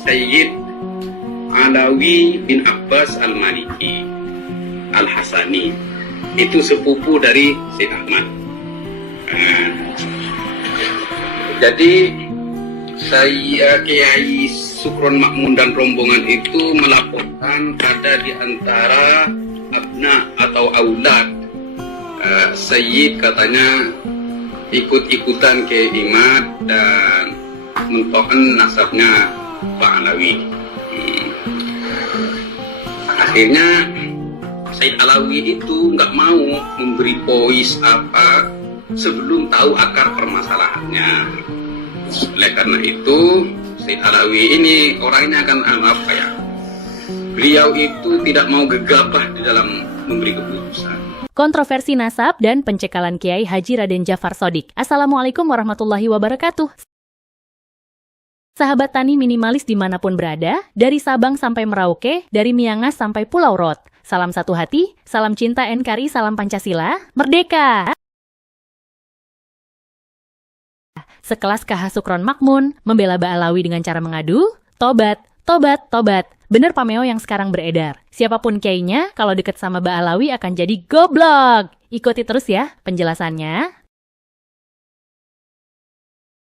Sayyid Alawi bin Abbas Al-Maliki Al-Hasani, itu sepupu dari Sayyid Ahmad. Jadi saya Kiai Sukron Makmun dan rombongan itu melaporkan ada di antara abna atau aulad Sayyid katanya ikut-ikutan ke Imad dan mentokan nasabnya Pak Alawi. Akhirnya Sayyid Alawi itu nggak mau memberi pois apa sebelum tahu akar permasalahannya. Oleh karena itu Sayyid Alawi ini orangnya kan apa ya, beliau itu tidak mau gegabah di dalam memberi keputusan. Kontroversi nasab dan pencekalan Kiai Haji Raden Jafar Shodiq. Assalamualaikum warahmatullahi wabarakatuh. Sahabat tani minimalis dimanapun berada, dari Sabang sampai Merauke, dari Miangas sampai Pulau Rot. Salam satu hati, salam cinta NKRI, salam Pancasila, Merdeka! Sekelas KH Sukron Makmun membela Ba Alawi dengan cara mengadu, tobat, tobat, tobat. Bener pameo yang sekarang beredar. Siapapun kiainya, kalau deket sama Ba Alawi akan jadi goblok. Ikuti terus ya penjelasannya.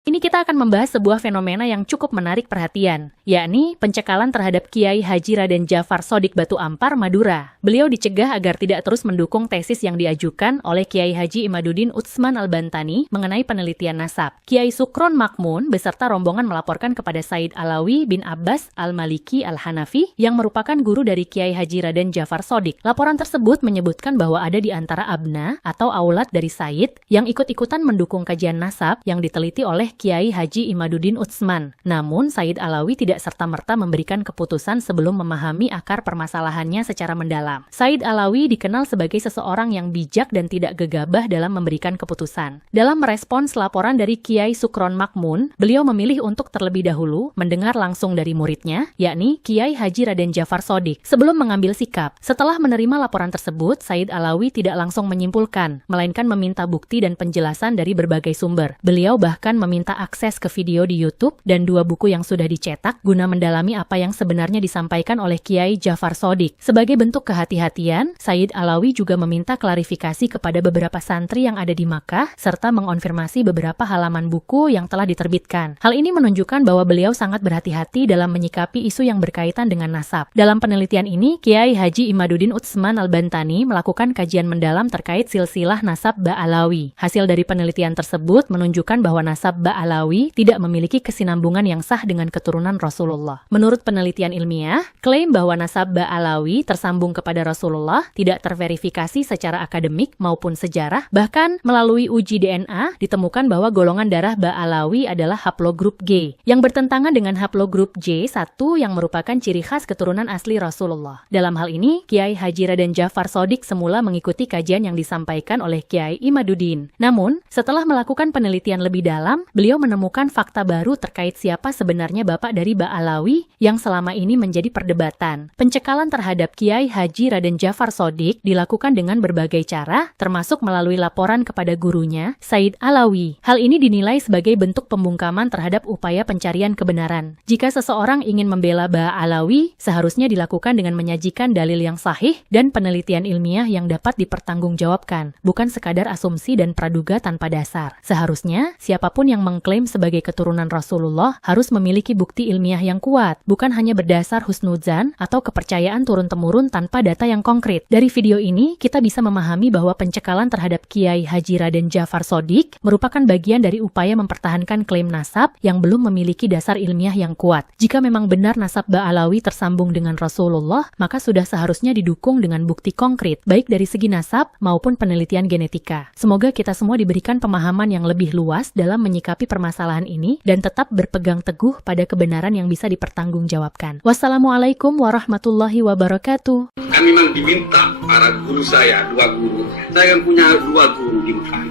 Ini kita akan membahas sebuah fenomena yang cukup menarik perhatian, yakni pencekalan terhadap Kiai Haji Raden Jafar Shodiq Batu Ampar, Madura. Beliau dicegah agar tidak terus mendukung tesis yang diajukan oleh Kiai Haji Imaduddin Utsman Al-Bantani mengenai penelitian nasab. Kiai Sukron Makmun beserta rombongan melaporkan kepada Sayyid Alawi bin Abbas Al-Maliki Al-Hanafi yang merupakan guru dari Kiai Haji Raden Jafar Shodiq. Laporan tersebut menyebutkan bahwa ada di antara abna atau aulad dari Sayyid yang ikut-ikutan mendukung kajian nasab yang diteliti oleh Kiai Haji Imaduddin Utsman. Namun, Sayyid Alawi tidak serta-merta memberikan keputusan sebelum memahami akar permasalahannya secara mendalam. Sayyid Alawi dikenal sebagai seseorang yang bijak dan tidak gegabah dalam memberikan keputusan. Dalam merespons laporan dari Kiai Sukron Makmun, beliau memilih untuk terlebih dahulu mendengar langsung dari muridnya, yakni Kiai Haji Raden Jafar Shodiq, sebelum mengambil sikap. Setelah menerima laporan tersebut, Sayyid Alawi tidak langsung menyimpulkan, melainkan meminta bukti dan penjelasan dari berbagai sumber. Beliau bahkan meminta akses ke video di YouTube dan 2 buku yang sudah dicetak guna mendalami apa yang sebenarnya disampaikan oleh Kiai Jafar Shodiq. Sebagai bentuk kehati-hatian, Sayyid Alawi juga meminta klarifikasi kepada beberapa santri yang ada di Makkah serta mengonfirmasi beberapa halaman buku yang telah diterbitkan. Hal ini menunjukkan bahwa beliau sangat berhati-hati dalam menyikapi isu yang berkaitan dengan nasab. Dalam penelitian ini, Kiai Haji Imaduddin Utsman Al-Bantani melakukan kajian mendalam terkait silsilah nasab Ba Alawi. Hasil dari penelitian tersebut menunjukkan bahwa nasab Ba Alawi tidak memiliki kesinambungan yang sah dengan keturunan Rasulullah. Menurut penelitian ilmiah, klaim bahwa nasab Ba Alawi tersambung kepada Rasulullah tidak terverifikasi secara akademik maupun sejarah. Bahkan melalui uji DNA ditemukan bahwa golongan darah Ba Alawi adalah haplogrup G yang bertentangan dengan haplogrup J1 yang merupakan ciri khas keturunan asli Rasulullah. Dalam hal ini, Kiai Haji Raden Jafar Shodiq semula mengikuti kajian yang disampaikan oleh Kiai Imaduddin. Namun, setelah melakukan penelitian lebih dalam, beliau menemukan fakta baru terkait siapa sebenarnya bapak dari Ba Alawi yang selama ini menjadi perdebatan. Pencekalan terhadap Kiai Haji Raden Jafar Shodiq dilakukan dengan berbagai cara, termasuk melalui laporan kepada gurunya, Sayyid Alawi. Hal ini dinilai sebagai bentuk pembungkaman terhadap upaya pencarian kebenaran. Jika seseorang ingin membela Ba Alawi, seharusnya dilakukan dengan menyajikan dalil yang sahih dan penelitian ilmiah yang dapat dipertanggungjawabkan, bukan sekadar asumsi dan praduga tanpa dasar. Seharusnya, siapapun yang mengklaim sebagai keturunan Rasulullah harus memiliki bukti ilmiah yang kuat, bukan hanya berdasar husnudzan atau kepercayaan turun-temurun tanpa data yang konkret. Dari video ini, kita bisa memahami bahwa pencekalan terhadap Kiai Haji Raden Jafar Shodiq merupakan bagian dari upaya mempertahankan klaim nasab yang belum memiliki dasar ilmiah yang kuat. Jika memang benar nasab Ba Alawi tersambung dengan Rasulullah, maka sudah seharusnya didukung dengan bukti konkret, baik dari segi nasab maupun penelitian genetika. Semoga kita semua diberikan pemahaman yang lebih luas dalam menyikapi permasalahan ini dan tetap berpegang teguh pada kebenaran yang bisa dipertanggungjawabkan. Wassalamualaikum warahmatullahi wabarakatuh. Kami memang diminta para guru saya, 2 guru. Saya kan punya 2 guru di Makkah.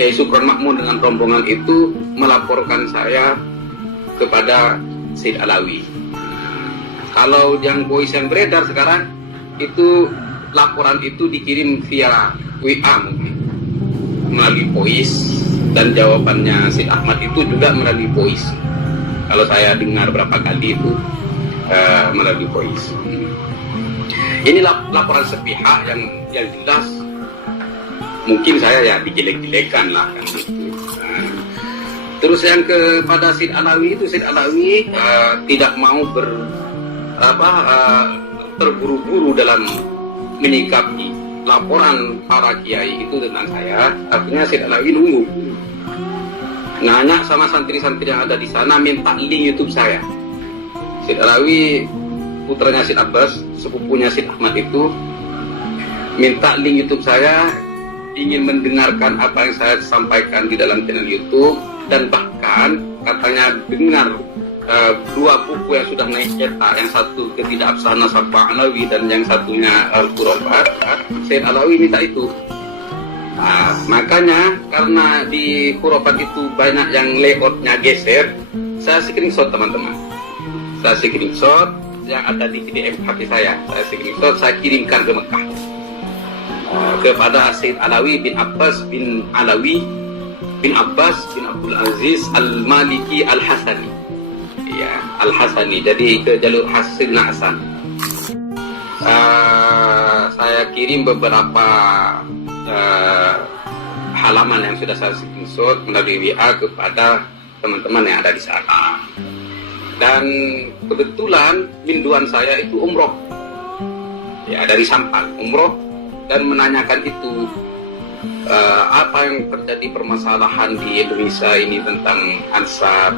Kiai Sukron Makmun dengan rombongan itu melaporkan saya kepada Sayyid Alawi. Kalau yang voice yang beredar sekarang itu laporan itu dikirim via WA mungkin melalui voice, dan jawabannya Sayyid Ahmad itu juga melalui voice. Kalau saya dengar berapa kali itu melalui voice. Ini laporan sepihak yang jelas. Mungkin saya ya dijelek-jelekan lah kan. Terus yang kepada Syed Alawi itu, Syed Alawi tidak mau terburu-buru dalam menyikapi laporan para kiai itu tentang saya. Artinya Syed Alawi nunggu, nanya sama santri-santri yang ada di sana, minta link YouTube saya. Syed Alawi, putranya Syed Abbas, sepupunya Syed Ahmad itu, minta link YouTube saya, ingin mendengarkan apa yang saya sampaikan di dalam channel YouTube, dan bahkan katanya dengar dua buku yang sudah naik cetak, yang satu Ketidakabsahan Nasab Alawi dan yang satunya Al-Khurafat. Syed Alawi minta itu. Nah, makanya karena di Khurafat itu banyak yang layoutnya geser, saya screenshot teman-teman. Saya screenshot yang ada di PDF HP saya. Saya screenshot, saya kirimkan ke Mekah kepada Syed Alawi bin Abbas bin Alawi bin Abbas bin Abdul Aziz Al-Maliki Al-Hasani. Ya, Al-Hasani. Jadi ke jalur Hasan Hasan. Saya kirim beberapa halaman yang sudah saya screenshot melalui WA kepada teman-teman yang ada di sana. Dan kebetulan minduan saya itu umroh. Ya, dari Sampang umroh dan menanyakan itu apa yang terjadi permasalahan di Indonesia ini tentang ansab,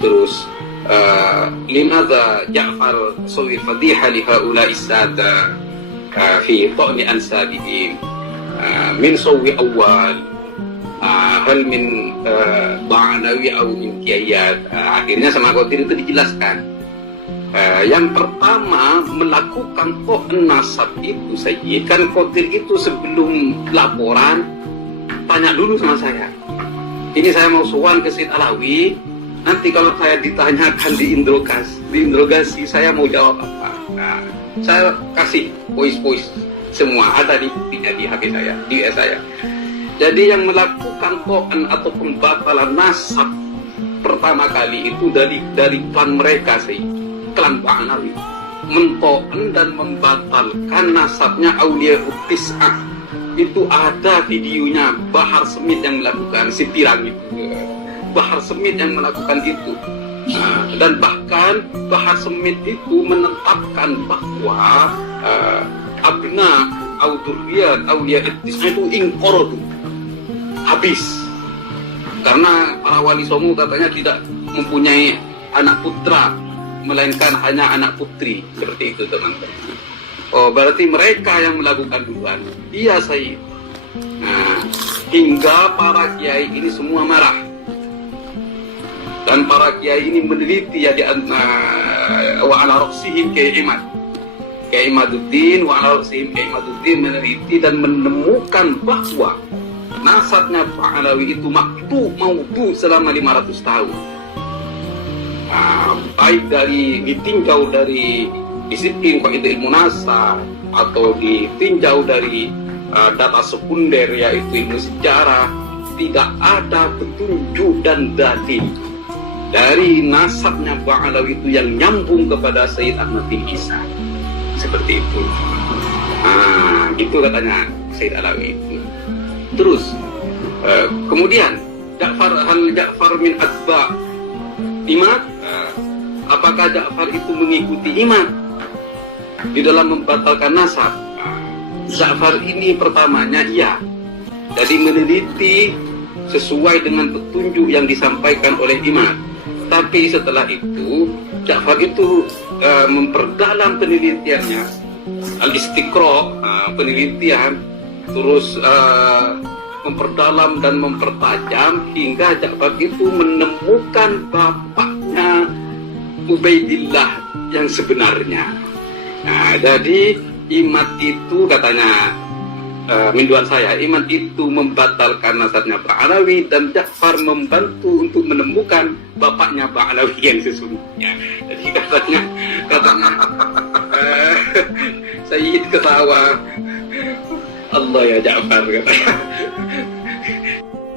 terus limadha Ja'far sawi fadhiha li haula'i sada fi ta'ni ansabihim min sawi awal hal min ba'anawi aw min kiyayat. Akhirnya sama Qadir itu dijelaskan. Yang pertama melakukan nasab itu, Sayyid, kan Qadir itu sebelum laporan tanya dulu sama saya. Ini saya mau sowan ke Syed Alawi, nanti kalau saya ditanyakan diinterogasi saya mau jawab apa. Nah, saya kasih voice semua ada di HP saya, di WA saya. Jadi yang melakukan atau pembatalan nasab pertama kali itu dari klan mereka, Sayyid, klan Ba'anawi, mento'en dan membatalkan nasabnya Aulia Tis'ah. Itu ada videonya Bahar Semit yang melakukan, si Pirang itu, Bahar Semit yang melakukan itu. Dan bahkan Bahar Semit itu menetapkan bahwa abna Auduriyat Aulia Tis'ah itu ingkor itu habis, karena para wali songo katanya tidak mempunyai anak putra, melainkan hanya anak putri. Seperti itu teman-teman. Oh, berarti mereka yang melakukan duluan. Iya, Sayyid. Nah, hingga para kiai ini semua marah. Dan para kiai ini meneliti ya wa ala raksihim Kiai Imad. Kiai Imaduddin wa ala raksihim Kiai Imaduddin meneliti dan menemukan bahwa nasabnya Pak Alawi itu maudu selama 500 tahun. Baik ditinjau dari disiplin kaidah ilmu nasab atau ditinjau dari data sekunder yaitu ilmu sejarah, tidak ada petunjuk dan dalil dari nasabnya Ba'alawi itu yang nyambung kepada Sayyid Ahmad bin Isa. Seperti itu. Itu katanya Sayyid Alawi itu. Terus kemudian Ja'far min atba' Imad, apakah Ja'far itu mengikuti Imad di dalam membatalkan nasab? Ja'far ini pertamanya iya, jadi meneliti sesuai dengan petunjuk yang disampaikan oleh Imad. Tapi setelah itu Ja'far itu memperdalam penelitiannya, al-istiqra, penelitian, terus memperdalam dan mempertajam hingga Ja'far itu menemukan bapaknya Ubaidillah yang sebenarnya. Nah, jadi Imad itu katanya minduan saya, Imad itu membatalkan nasabnya Ba'alawi dan Ja'far membantu untuk menemukan bapaknya Ba'alawi yang sesungguhnya. Jadi katanya Sayyid ketawa, Allah ya Ja'far katanya.